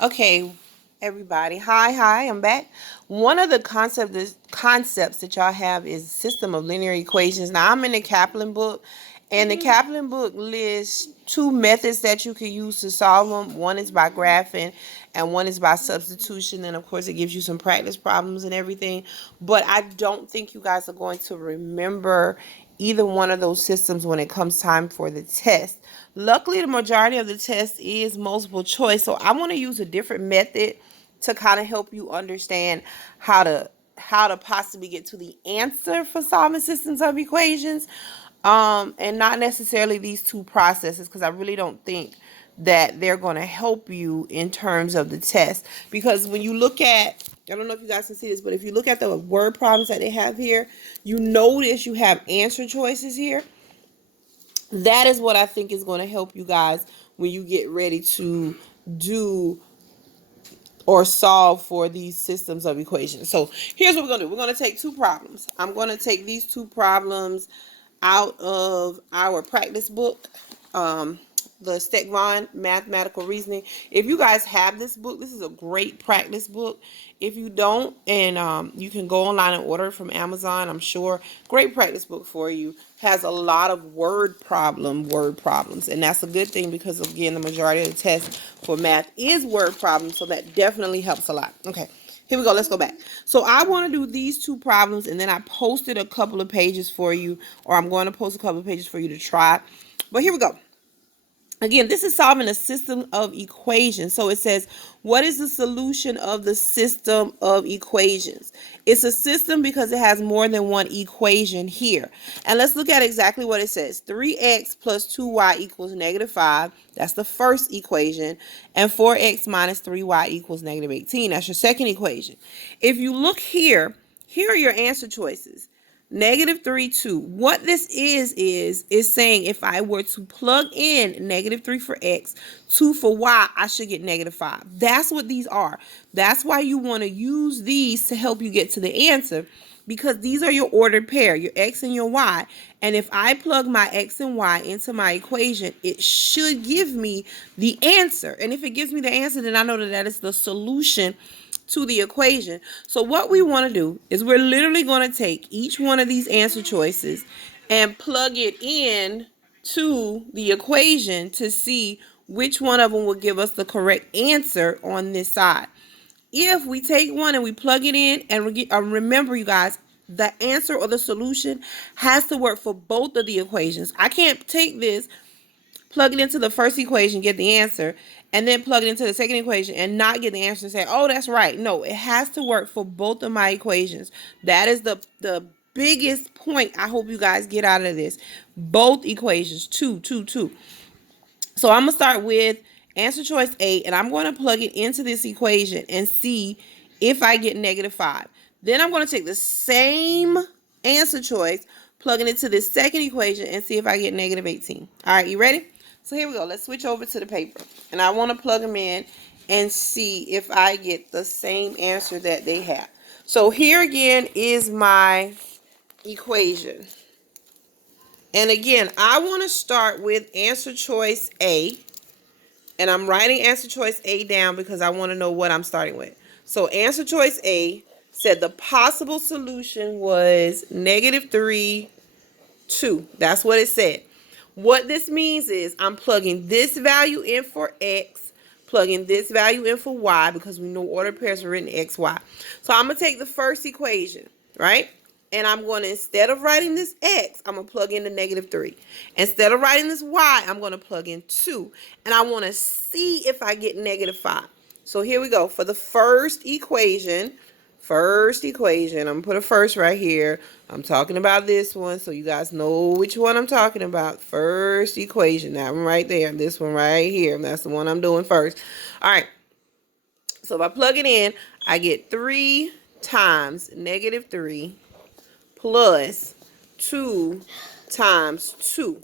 Okay, everybody. Hi, I'm back. One of the concepts that y'all have is system of linear equations. Now, I'm in the Kaplan book, and the Kaplan book lists two methods that you can use to solve them. One is by graphing, and one is by substitution. And of course, it gives you some practice problems and everything. But I don't think you guys are going to remember either one of those systems when it comes time for the test. Luckily, the majority of the test is multiple choice, so I want to use a different method to kind of help you understand how to possibly get to the answer for solving systems of equations, and not necessarily these two processes, because I really don't think that they're going to help you in terms of the test. Because when you look at, I don't know if you guys can see this, but if you look at the word problems that they have here, you notice you have answer choices here. That is what I think is going to help you guys when you get ready to do or solve for these systems of equations. So here's what we're going to do. We're going to take two problems. I'm going to take these two problems out of our practice book, the Steckvon Mathematical Reasoning. If you guys have this book, this is a great practice book. If you don't, and you can go online and order it from Amazon, I'm sure. Great practice book for you. Has a lot of word problems, and that's a good thing because again, the majority of the test for math is word problems, so that definitely helps a lot. Okay. Here we go. Let's go back. So I want to do these two problems, and then I posted a couple of pages for you, or I'm going to post a couple of pages for you to try. But here we go. Again, this is solving a system of equations. So it says, what is the solution of the system of equations? It's a system because it has more than one equation here. And let's look at exactly what it says. 3x plus 2y equals negative 5. That's the first equation. And 4x minus 3y equals negative 18. That's your second equation. If you look here, here are your answer choices. Negative 3, 2. What this is saying if I were to plug in negative 3 for x, 2 for y, I should get negative 5. That's what these are. That's why you want to use these to help you get to the answer, because these are your ordered pair, your x and your y. And if I plug my x and y into my equation, it should give me the answer. And if it gives me the answer, then I know that that is the solution to the equation. So what we want to do is we're literally going to take each one of these answer choices and plug it in to the equation to see which one of them will give us the correct answer on this side. If we take one and we plug it in, and remember, you guys, the answer or the solution has to work for both of the equations. I can't take this, plug it into the first equation, get the answer, and then plug it into the second equation and not get the answer and say, oh, that's right. No, it has to work for both of my equations. That is the biggest point I hope you guys get out of this. Both equations, 2, 2, 2. So I'm going to start with answer choice A, and I'm going to plug it into this equation and see if I get negative 5. Then I'm going to take the same answer choice, plug it into this second equation, and see if I get negative 18. All right, you ready? So here we go. Let's switch over to the paper. And I want to plug them in and see if I get the same answer that they have. So here again is my equation. And again, I want to start with answer choice A. And I'm writing answer choice A down because I want to know what I'm starting with. So answer choice A said the possible solution was negative 3, 2. That's what it said. What this means is I'm plugging this value in for x, plugging this value in for y, because we know ordered pairs are written x, y. So I'm going to take the first equation, right? And I'm going to, instead of writing this x, I'm going to plug in the negative 3. Instead of writing this y, I'm going to plug in 2. And I want to see if I get negative 5. So here we go. For the first equation, I'm going to put a first right here. I'm talking about this one so you guys know which one I'm talking about. First equation, that one right there. This one right here. That's the one I'm doing first. All right. So if I plug it in, I get 3 times negative 3 plus 2 times 2.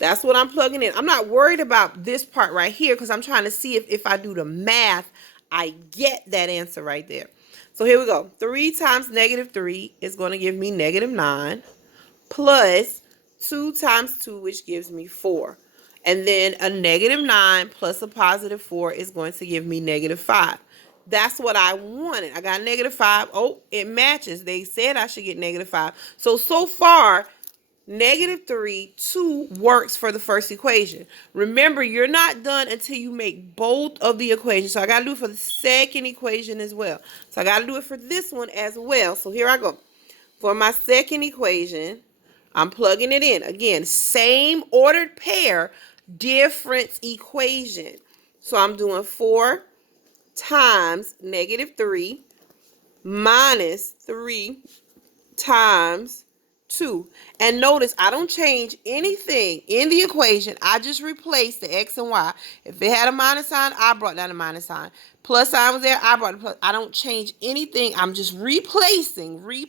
That's what I'm plugging in. I'm not worried about this part right here because I'm trying to see if I do the math, I get that answer right there. So here we go. 3 times negative 3 is going to give me negative 9 plus 2 times 2, which gives me 4. And then a -9 plus a +4 is going to give me -5. That's what I wanted. I got -5. Oh, it matches. They said I should get -5. So far, -3, 2 works for the first equation. Remember, you're not done until you make both of the equations. So I got to do it for the second equation as well. So I got to do it for this one as well. So here I go. For my second equation, I'm plugging it in. Again, same ordered pair, different equation. So I'm doing 4 times -3 minus 3 times 2. And notice I don't change anything in the equation. I just replace the x and y. If it had a minus sign, I brought down a minus sign. Plus sign was there, I brought the plus. I don't change anything. I'm just replacing the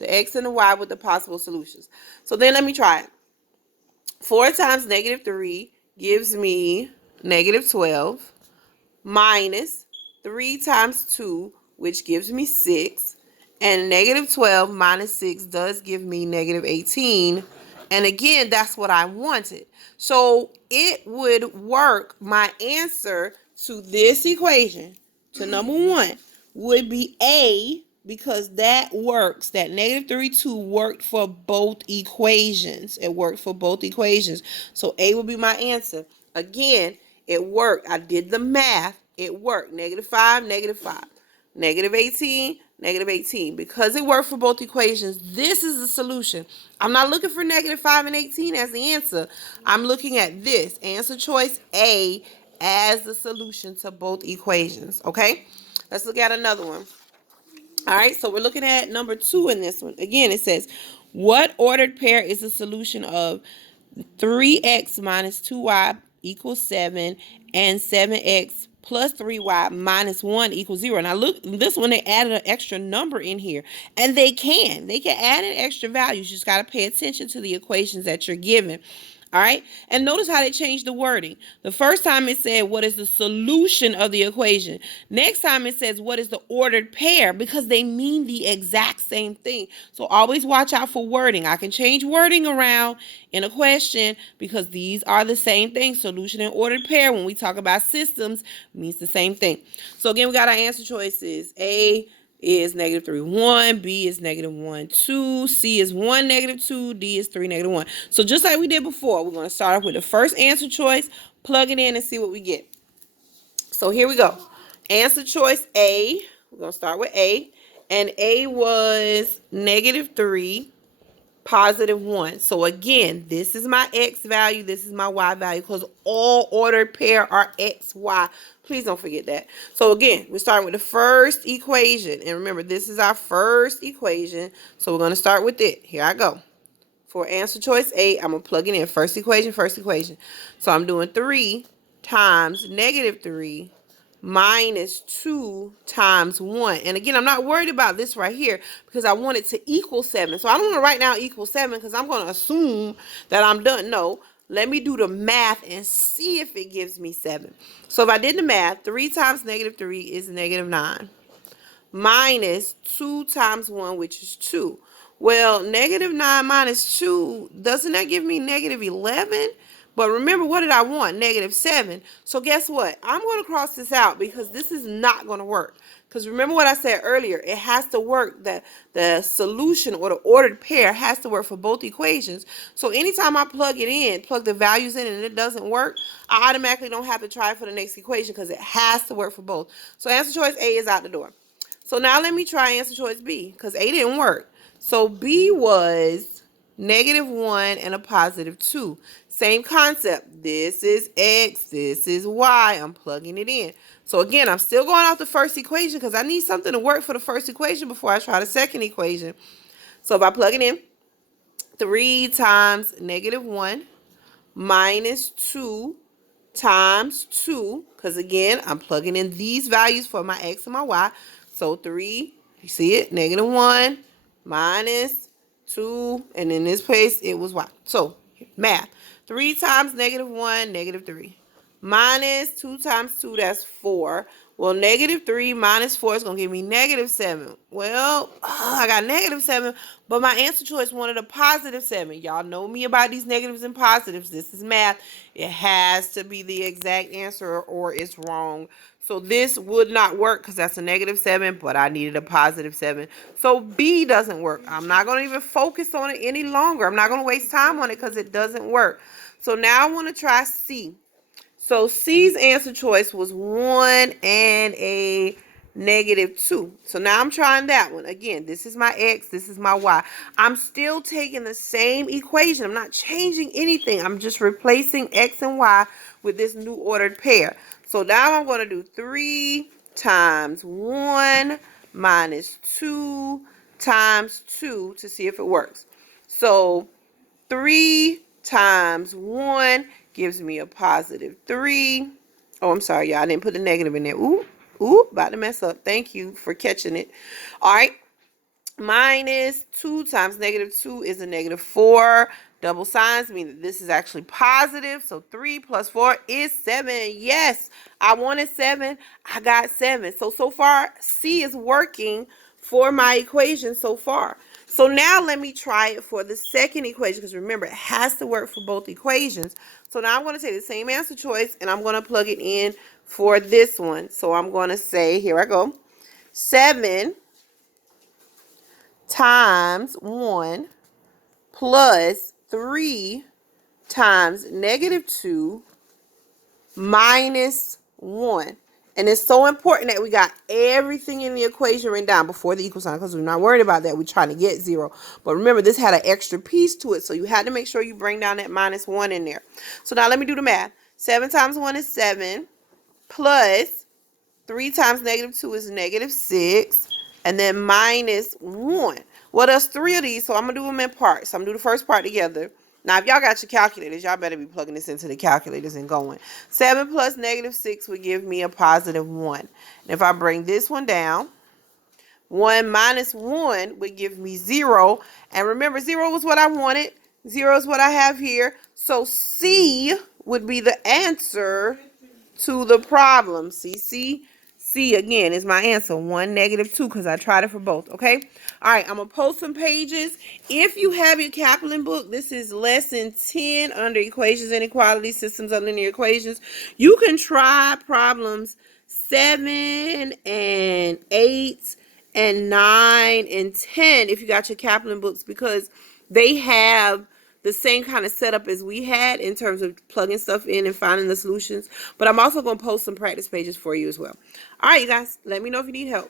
x and the y with the possible solutions. So then let me try it. 4 times -3 gives me -12 minus 3 times 2, which gives me 6. And -12 minus 6 does give me -18. And again, that's what I wanted. So it would work. My answer to this equation, to number 1, would be A, because that works. That -3, 2 worked for both equations. It worked for both equations. So A would be my answer. Again, it worked. I did the math. It worked. -5, -5. -18, -18. Because it worked for both equations, this is the solution. I'm not looking for -5 and 18 as the answer. I'm looking at this. Answer choice A as the solution to both equations. Okay? Let's look at another one. All right, so we're looking at number 2 in this one. Again, it says, what ordered pair is the solution of 3x minus 2y equals 7 and 7x plus 3y minus 1 equals 0. Now look, this one, they added an extra number in here. And they can add an extra value. You just got to pay attention to the equations that you're given. All right. And notice how they changed the wording. The first time it said, what is the solution of the equation? Next time it says, what is the ordered pair? Because they mean the exact same thing. So always watch out for wording. I can change wording around in a question because these are the same thing. Solution and ordered pair, when we talk about systems, means the same thing. So again, we got our answer choices. A is -3, 1, B is -1, 2, C is 1, -2, D is 3, -1. So just like we did before, we're going to start off with the first answer choice, plug it in and see what we get. So here we go. Answer choice A, we're going to start with A, and A was -3, +1. So again, this is my X value, this is my Y value, because all ordered pair are X, Y. Please don't forget that. So again, we're starting with the first equation. And remember, this is our first equation. So we're going to start with it. Here I go. For answer choice A, I'm going to plug it in. First equation, first equation. So I'm doing 3 times -3 minus 2 times 1. And again, I'm not worried about this right here because I want it to equal 7. So I don't want to write now equal 7 because I'm going to assume that I'm done. No, let me do the math and see if it gives me 7. So if I did the math, 3 times -3 is -9. Minus 2 times 1, which is 2. Well, -9 minus 2, doesn't that give me -11? But remember, what did I want? -7. So guess what? I'm going to cross this out because this is not going to work. Because remember what I said earlier, it has to work, that the solution or the ordered pair has to work for both equations. So anytime I plug it in, plug the values in and it doesn't work, I automatically don't have to try for the next equation because it has to work for both. So answer choice A is out the door. So now let me try answer choice B because A didn't work. So B was -1 and a +2. Same concept. This is X, this is Y. I'm plugging it in. So again, I'm still going off the first equation because I need something to work for the first equation before I try the second equation. So if I plug it in, 3 times -1 minus 2 times 2, because again, I'm plugging in these values for my X and my Y. So 3, you see it, -1 minus 2, and in this place, it was Y. So math, 3 times -1, -3, minus 2 times 2, that's 4. Well, negative 3 minus 4 is going to give me negative 7. Well, I got negative 7, but my answer choice wanted a positive 7. Y'all know me about these negatives and positives. This is math. It has to be the exact answer or it's wrong. So this would not work because that's a negative 7, but I needed a positive 7. So B doesn't work. I'm not going to even focus on it any longer. I'm not going to waste time on it because it doesn't work. So now I want to try C. So C's answer choice was 1 and a negative 2. So now I'm trying that one. Again, this is my X, this is my Y. I'm still taking the same equation. I'm not changing anything. I'm just replacing X and Y with this new ordered pair. So now I'm going to do 3 times 1 minus 2 times 2 to see if it works. So 3 times 1 gives me a positive 3. Oh, I'm sorry, y'all. I didn't put the negative in there. Ooh, about to mess up. Thank you for catching it. All right. Minus 2 times negative 2 is a negative 4. Double signs mean that this is actually positive. So 3 plus 4 is 7. Yes, I wanted 7. I got 7. So far, C is working for my equation so far. So now let me try it for the second equation because remember, it has to work for both equations. So now I'm going to take the same answer choice and I'm going to plug it in for this one. So I'm going to say, here I go, 7 times 1 plus 3 times negative 2 minus 1. And it's so important that we got everything in the equation written down before the equal sign because we're not worried about that. We're trying to get 0. But remember, this had an extra piece to it, so you had to make sure you bring down that minus 1 in there. So now let me do the math. 7 times 1 is 7 plus 3 times negative 2 is negative 6. And then minus 1. Well, there's 3 of these, so I'm going to do them in parts. So I'm going to do the first part together. Now, if y'all got your calculators, y'all better be plugging this into the calculators and going. 7 plus negative 6 would give me a positive 1. And if I bring this one down, 1 minus 1 would give me 0. And remember, 0 was what I wanted. 0 is what I have here. So C would be the answer to the problem. C again is my answer. 1, negative 2, because I tried it for both. Okay. All right. I'm going to post some pages. If you have your Kaplan book, this is lesson 10 under equations, inequalities, systems of linear equations. You can try problems 7 and 8 and 9 and 10 if you got your Kaplan books because they have the same kind of setup as we had in terms of plugging stuff in and finding the solutions. But I'm also going to post some practice pages for you as well. All right, you guys, let me know if you need help.